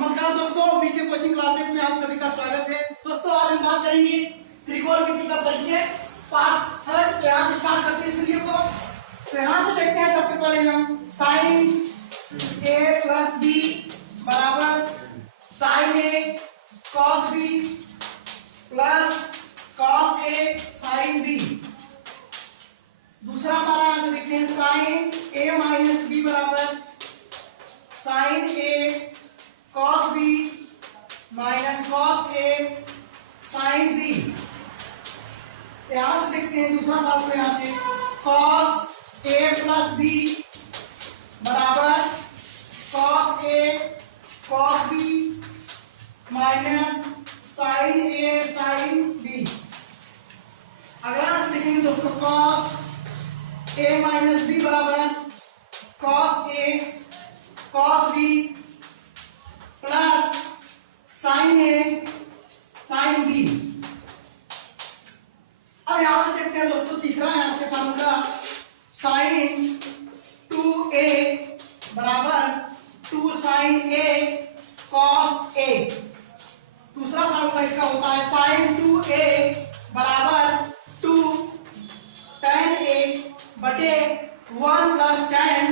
नमस्कार दोस्तों, VK coaching classes में आप सभी का स्वागत है। दोस्तों आज हम बात करेंगे त्रिकोणमिति का परिचय पार्ट थर्ड। तो यहाँ से स्टार्ट करते हैं इस वीडियो को। तो यहाँ से देखते हैं सबसे पहले हम साइन ए प्लस बी बराबर sine A cos B plus cos A sine B. दूसरा हमारा यहाँ से देखते हैं साइन ए माइनस बी बराबर sine A cos b minus cos a sin b। यहां से देखते हैं दूसरा फॉर्मूला यहां से cos a प्लस b बराबर cos a cos b minus sin a sin b। अगर यहां से देखेंगे दोस्तों cos a माइनस b बराबर cos a cos b plus sine A sine B. अब यहां से देखते हैं दोस्तों तीसरा यहां से फॉर्मूला साइन 2a बराबर 2 साइन a कॉस a। दूसरा फॉर्मूला इसका होता है साइन 2a बराबर 2 tan a बटे 1 plus tan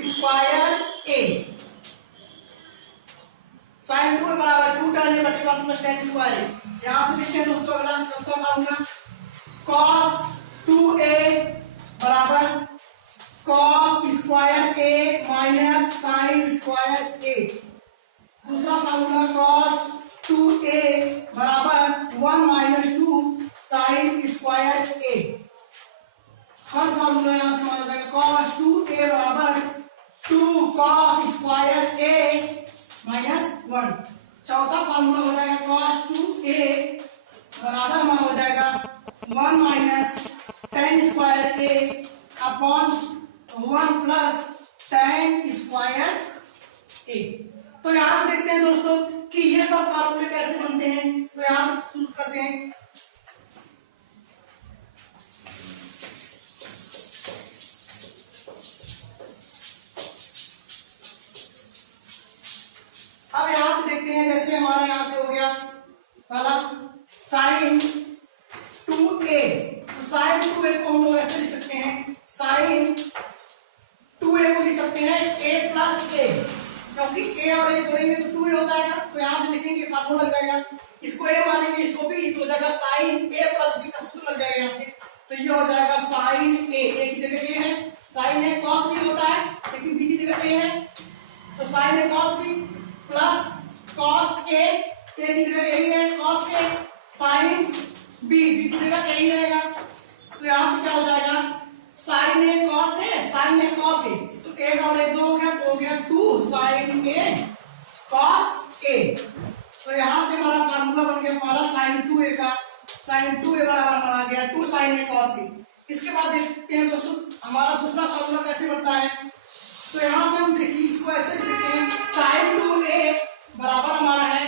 square a। Sine 2 बराबर 2 tan a बटे 1 प्लस tan स्क्वायर a। यहां से देखते हैं दोस्तों अगला चौथा फॉर्मूला cos 2a बराबर cos square a minus sin square a। दूसरा फॉर्मूला cos 2a बराबर 1 minus 2 sin square a। Third formula यहां से हमारा जाएगा cos 2a बराबर 2 cos स्क्वायर a माइनस 1। चौथा फॉर्मूला हो जाएगा cos 2a बराबर हमारा हो जाएगा 1 minus tan square a upon 1 plus tan square a। तो यहां से देखते हैं दोस्तों कि ये सब फॉर्मूले कैसे बनते हैं। तो यहां से शुरू करते हैं। अब यहां से देखते हैं जैसे हमारे यहां से हो गया पहला साइन 2a। तो साइन 2a को हम लोग ऐसे लिख सकते हैं साइन 2a को लिख सकते हैं a प्लस a, क्योंकि a और a जोड़ेंगे तो 2a हो जाएगा। तो यहां से लिखेंगे फार्मूला लग जाएगा, इसको a मानेंगे इसको b, तो हो जाएगा साइन a प्लस b का सूत्र लग जाएगा यहां से। तो ये हो जाएगा साइन a की जगह a है, साइन a cos b होता है लेकिन b की जगह a है, तो sine a cos b plus cos a की जगह यही है cos a sin b की जगह यही रहेगा। तो यहां से क्या हो जाएगा sin a cos a, तो एक और एक दो हो गया, तो हो गया 2 sin a cos a। तो यहां से हमारा फार्मूला बन गया हमारा sin 2a का, sin 2a बराबर हमारा आ गया 2 sin a cos a। इसके बाद देखते हैं दोस्तों हमारा दूसरा फार्मूला कैसे बनता है। तो यहां से हम देखिए इसको ऐसे लिख सकते हैं sin 2a बराबर हमारा है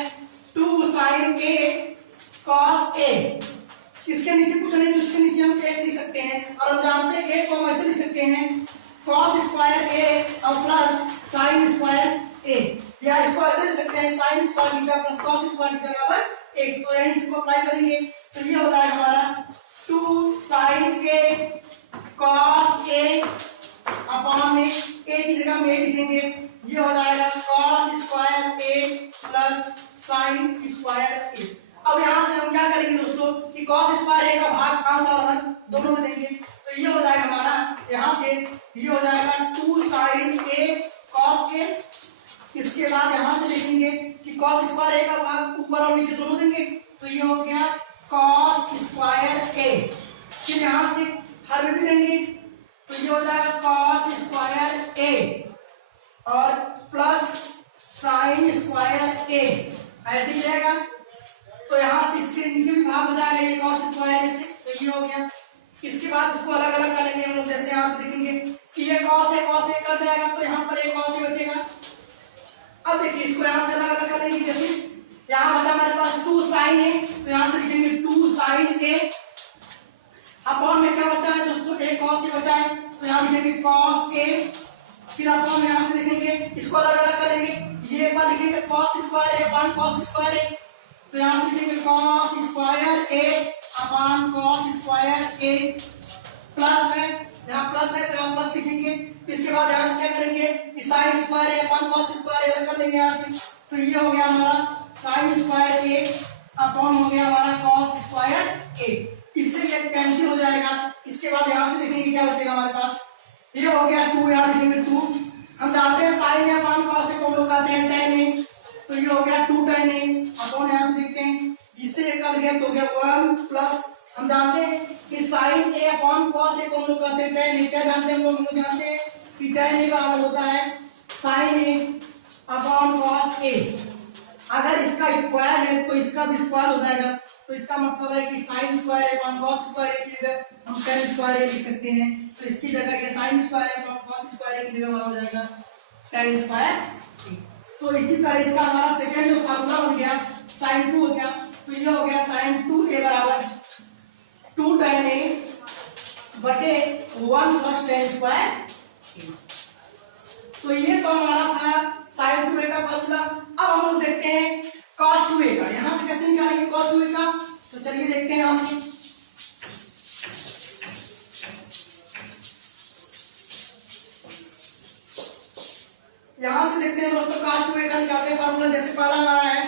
2 sin a cos a। इसके नीचे कुछ नहीं, उसके नीचे हम एक लिख सकते हैं, और हम जानते हैं एक को हम ऐसे लिख सकते हैं cos स्क्वायर a और प्लस sin स्क्वायर a, या इसको ऐसे लिख सकते हैं sin square beta plus cos square beta बराबर 1। तो यही इसको अप्लाई करेंगे तो ये हो जाएगा हमारा 2 sin a cos a upon में a की जगह में लिखेंगे, ये हो जाएगा cos square a plus sin square a। अब यहां से हम क्या करेंगे दोस्तों कि cos स्क्वायर a का भाग आंसर और दोनों में देंगे, तो ये हो जाएगा हमारा यहां से ये हो जाएगा 2 sin a cos a। इसके बाद यहां से देखेंगे कि cos स्क्वायर a का भाग ऊपर और नीचे दोनों देंगे, तो ये हो गया cos स्क्वायर a। फिर यहां से हर में भी देंगे, तो ये हो जाएगा cos स्क्वायर a और प्लस sin स्क्वायर a, ऐसे ही रहेगा। तो यहाँ से इसके नीचे भी भाग हो जाएगा ये cos स्क्वायर a से, तो ये हो गया। इसके बाद इसको अलग अलग करेंगे हम लोग, जैसे यहाँ से देखेंगे कि ये cos a कट जाएगा, तो यहाँ पर एक cos a बचेगा। अब देखिए इसको यहाँ से अलग अलग करेंगे, जैसे यहाँ बचा हमारे पास 2 sin a, तो यहाँ से लिखेंगे 2 sin a अपॉन में क्या बचा है दोस्तों एक cos a बचा है, तो यहाँ लिखेंगे cos a। फिर आप हम यहां से लिखेंगे, इसको अलग अलग करेंगे, ये एक बार लिखेंगे cos square A upon cos square A, तो यहाँ से लिखेंगे cos स्क्वायर ए अपॉन cos स्क्वायर ए, प्लस है, यहाँ प्लस है तो यहाँ प्लस लिखेंगे। इसके बाद यहाँ से क्या करेंगे कि sin स्क्वायर ए अपॉन cos स्क्वायर ए कर लेंगे यहाँ से, तो ये हो गया हमारा sin स्क्वायर ए अपॉन हो गया हमारा cos स्क्वायर ए, इससे ये कैंसिल हो जाएगा। इसके बाद यहाँ से लिखेंगे क्या बचेगा हमारे पास, ये हो गया 2, यहाँ लिखेंगे 2, हम जानते हैं sin ए अपॉन cos ए को हम लोग कहते हैं tan ए, तो ये हो गया 2 tan ए अपॉन यहाँ से देखते हैं इससे एक कट गया तो हो गया 1 प्लस, हम जानते हैं कि sin ए अपॉन cos ए को हम लोग कहते हैं tan ए, क्या जानते हैं हम लोग जानते हैं कि tan ए बराबर होता है sin ए अपॉन cos ए, अगर इसका स्क्वायर है तो इसका भी स्क्वायर हो जाएगा, तो इसका मतलब है कि sin स्क्वायर ए अपॉन cos स्क्वायर ए की जगह हम tan स्क्वायर ए लिख सकते हैं, तो इसकी जगह ये sin स्क्वायर ए अपॉन cos स्क्वायर ए की जगह हमारा हो जाएगा tan स्क्वायर ए। तो इसी तरह इसका हमारा सेकंड जो फार्मूला बन गया sin 2 हो गया, तो ये हो गया sin 2a बराबर 2 tan a बटे 1 प्लस tan स्क्वायर a। तो ये तो हमारा था sin 2a का फार्मूला। अब हम लोग देखते हैं cos 2a का, यहां से कैसे निकालेंगे cos 2a का, तो चलिए देखते हैं यहां से। यहां से देखते हैं दोस्तों cos 2a का निकालते हैं फार्मूला। जैसे पहला हमारा है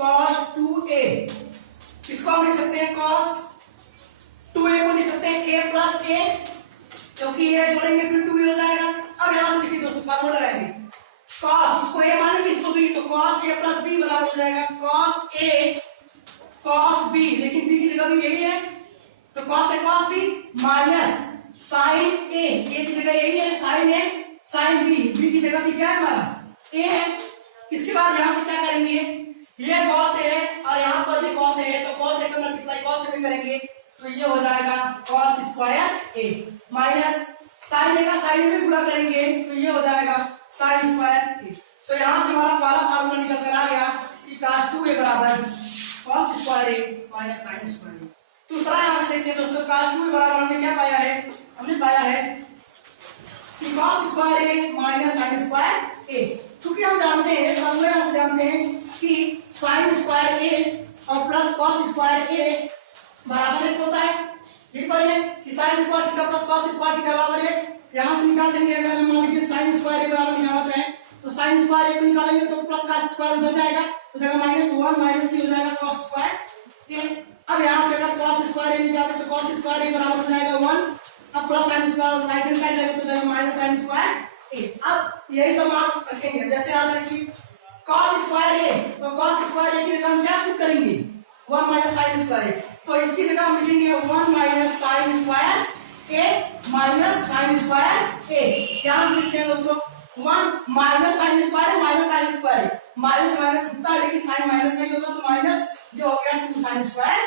cos 2a, इसको हम लिख सकते हैं cos 2a को लिख सकते हैं a प्लस a, क्योंकि a जोड़ेंगे फिर 2a हो जाएगा। अब यहां से देखिए दोस्तों फार्मूला लगाएंगे cos, इसको a मानेंगे इसको b, तो cos a प्लस b बराबर हो जाएगा cos a cos b, लेकिन b की जगह भी यही है तो cos a cos b minus sin a की जगह यही है sin a sin b, b की जगह भी क्या है हमारा a है। इसके बाद यहां से क्या करेंगे, ये cos a है और यहाँ पर भी cos a है, तो cos a का मल्टीप्लाई cos a में करेंगे तो ये हो जाएगा cos square a minus sin a का sin a में गुणा करेंगे तो ये हो जाएगा sin स्क्वायर a। तो यहाँ से हमारा पहला फार्मूला निकल कर आ गया कि cos 2a बराबर cos square a minus sin square a। दूसरा यहाँ से देखते हैं दोस्तों cos 2a बराबर हमने क्या पाया है, हमने पाया है कि cos square a minus sin square a, क्योंकि हम जानते हैं फार्मूला हम जानते हैं कि sin स्क्वायर a और प्लस cos स्क्वायर a बराबर एक होता है, ये पढ़े कि sin square theta plus cos square theta बराबर है। यहां से निकाल देंगे, अगर हम मान लीजिए sin स्क्वायर a बराबर निकालना है तो sin स्क्वायर a को निकालेंगे तो प्लस cos स्क्वायर हो जाएगा, तो जगह माइनस 1 माइनस c हो जाएगा cos स्क्वायर a। अब यहां से अगर cos स्क्वायर a निकालें तो cos स्क्वायर a बराबर हो जाएगा 1, अब plus sin square right hand side जाएगा तो जगह माइनस sin स्क्वायर a। अब यही सब मान रखेंगे, जैसे आ जाए कि cos स्क्वायर a, तो cos स्क्वायर a की जगह हम क्या पुट करेंगे 1 माइनस sin स्क्वायर a, तो इसकी जगह हम लिखेंगे 1 minus sin square a minus sin square a। यहां से लिखते हैं दोस्तों 1 minus sin square minus sin square a, minus minus टूटता है लेकिन sin माइनस नहीं होगा तो माइनस ये हो गया 2 sin square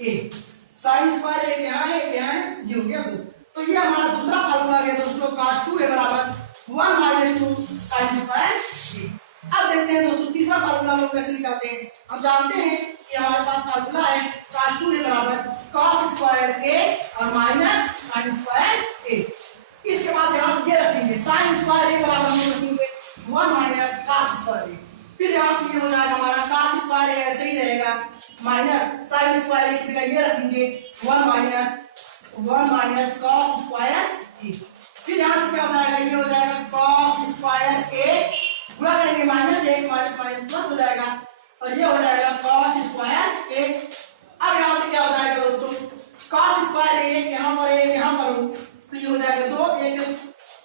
a। sin square a यहाँ है ये हो गया 2, तो ये हमारा दूसरा फार्मूला आ गया दोस्तों cos 2a बराबर 1 माइनस 2 sin स्क्वायर a। अब देखते हैं दोस्तों तीसरा फार्मूला लोग कैसे निकालते हैं। हम जानते हैं कि हमारे पास फार्मूला है cos 2a बराबर cos स्क्वायर a और माइनस sin स्क्वायर a। इसके बाद यहां से ये रखेंगे sin स्क्वायर a बराबर हम रखेंगे 1 माइनस cos स्क्वायर a, फिर यहां से ये हो जाएगा हमारा cos स्क्वायर a ऐसे ही रहेगा माइनस sin स्क्वायर a की जगह ये रखेंगे 1 माइनस cos स्क्वायर a। फिर यहां से क्या हो जाएगा, ये हो जाएगा cos स्क्वायर a गुणा करेंगे माइनस 1 माइनस माइनस प्लस हो जाएगा और ये हो जाएगा cos स्क्वायर a। अब यहां से क्या हो जाएगा दोस्तों cos स्क्वायर a यहां पर हो तो ये हो जाएगा 2 1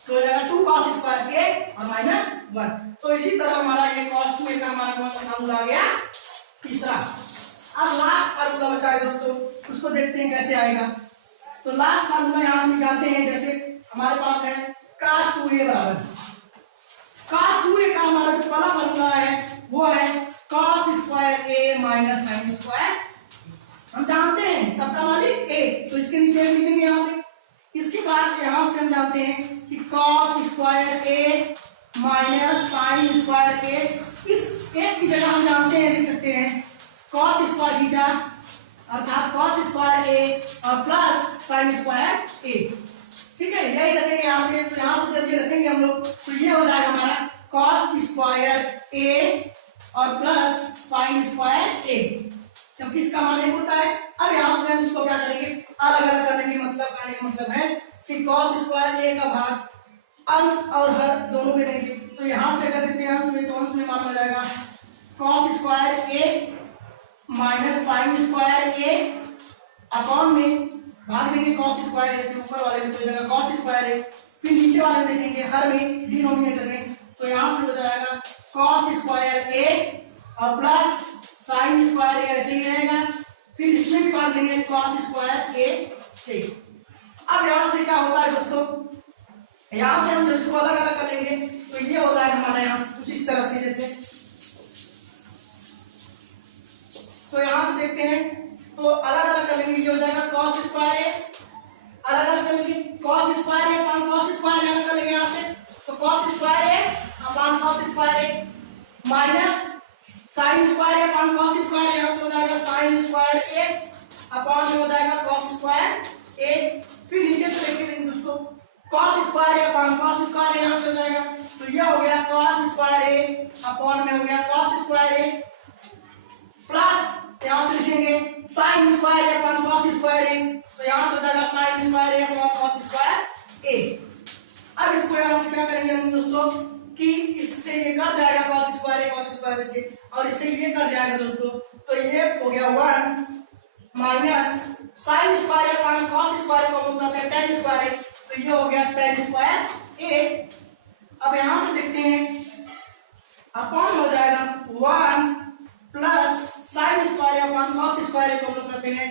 तो हो जाएगा 2 cos स्क्वायर a और माइनस 1। तो इसी तरह हमारा ये cos 2a का हमारा कौन सा फार्मूला आ गया तीसरा। अब लास्ट फार्मूला बचा है दोस्तों, उसको देखते हैं कैसे आएगा। तो लास्ट फार्मूला यहां से निकालते हैं, जैसे हमारे पास है cos 2a बराबर cos 2a का हमारा जो पहला फार्मूला है वो है cos square a minus sin square. हम जानते हैं सबका मालिक a, तो इसके नीचे लिखेंगे यहां से। इसके बाद यहां से हम जानते हैं कि cos square a minus sin square a, इस a की जगह हम जानते हैं लिख सकते हैं cos स्क्वायर थीटा अर्थात cos स्क्वायर a और प्लस sin स्क्वायर a। ठीक है, यही रखेंगे यहां से। तो यहां से जब ये रखेंगे हम लोग तो ये हो जाएगा हमारा cos स्क्वायर ए और प्लस साइन स्क्वायर ए, क्योंकि इसका मान एक होता है। अब यहां से हम इसको क्या करेंगे, अलग अलग करने की मतलब कहने का मतलब है कि cos स्क्वायर ए का भाग अंश और हर दोनों में देंगे। तो यहां से अगर देते हैं अंश में, तो अंश में मान हो जाएगा cos स्क्वायर ए माइनस साइन स्क्वायर ए अपॉन में भाग देंगे cos स्क्वायर ए से, ऊपर वाले में तो हो जाएगा cos स्क्वायर ए, फिर नीचे वाले में देखेंगे हर में डिनोमिनेटर में, तो यहां से हो जाएगा cos स्क्वायर ए और प्लस साइन स्क्वायर ए ऐसे ही रहेगा, फिर इसमें भी भाग देंगे cos स्क्वायर ए से। अब यहां से क्या होता है दोस्तों, यहां से हम जब इसको अलग अलग कर लेंगे तो ये हो जाएगा हमारा यहां से कुछ इस तरह से, जैसे तो यहां से देखते हैं तो अलग अलग कर लेंगे, ये हो जाएगा cos स्क्वायर ए, अलग अलग कर लेंगे cos स्क्वायर ए अपॉन cos स्क्वायर अलग कर लेंगे यहां से, तो cos स्क्वायर ए अपॉन cos स्क्वायर ए माइनस साइन स्क्वायर ए अपॉन cos स्क्वायर, यहां से हो जाएगा साइन स्क्वायर ए अपॉन में हो जाएगा cos स्क्वायर ए, फिर नीचे से देखिए दोस्तों cos स्क्वायर ए अपॉन cos स्क्वायर, यहां से हो जाएगा तो ये हो गया cos स्क्वायर ए अपॉन में हो गया cos स्क्वायर ए प्लस यहां से लिखेंगे sin square A upon cos square A, तो यहां से हो जाएगा sin स्क्वायर ए अपॉन cos स्क्वायर ए। अब इसको यहां से क्या करेंगे हम दोस्तों कि इससे ये कट जाएगा cos स्क्वायर ए cos स्क्वायर से, और इससे ये कट जाएगा दोस्तों, तो ये हो गया 1 माइनस sin स्क्वायर ए अपॉन cos स्क्वायर को हम कहते हैं tan स्क्वायर ए, तो ये हो गया tan स्क्वायर ए। अब यहां से देखते हैं अपॉन हो जाएगा 1 plus sine square upon cos square को हम कहते हैं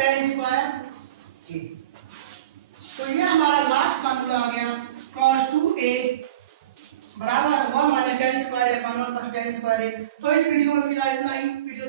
tan स्क्वायर ए। तो ये हमारा लास्ट फार्मूला आ गया cos 2a बराबर 1 minus tan square upon 1 plus tan square A. तो इस वीडियो में फिलहाल इतना ही। वीडियो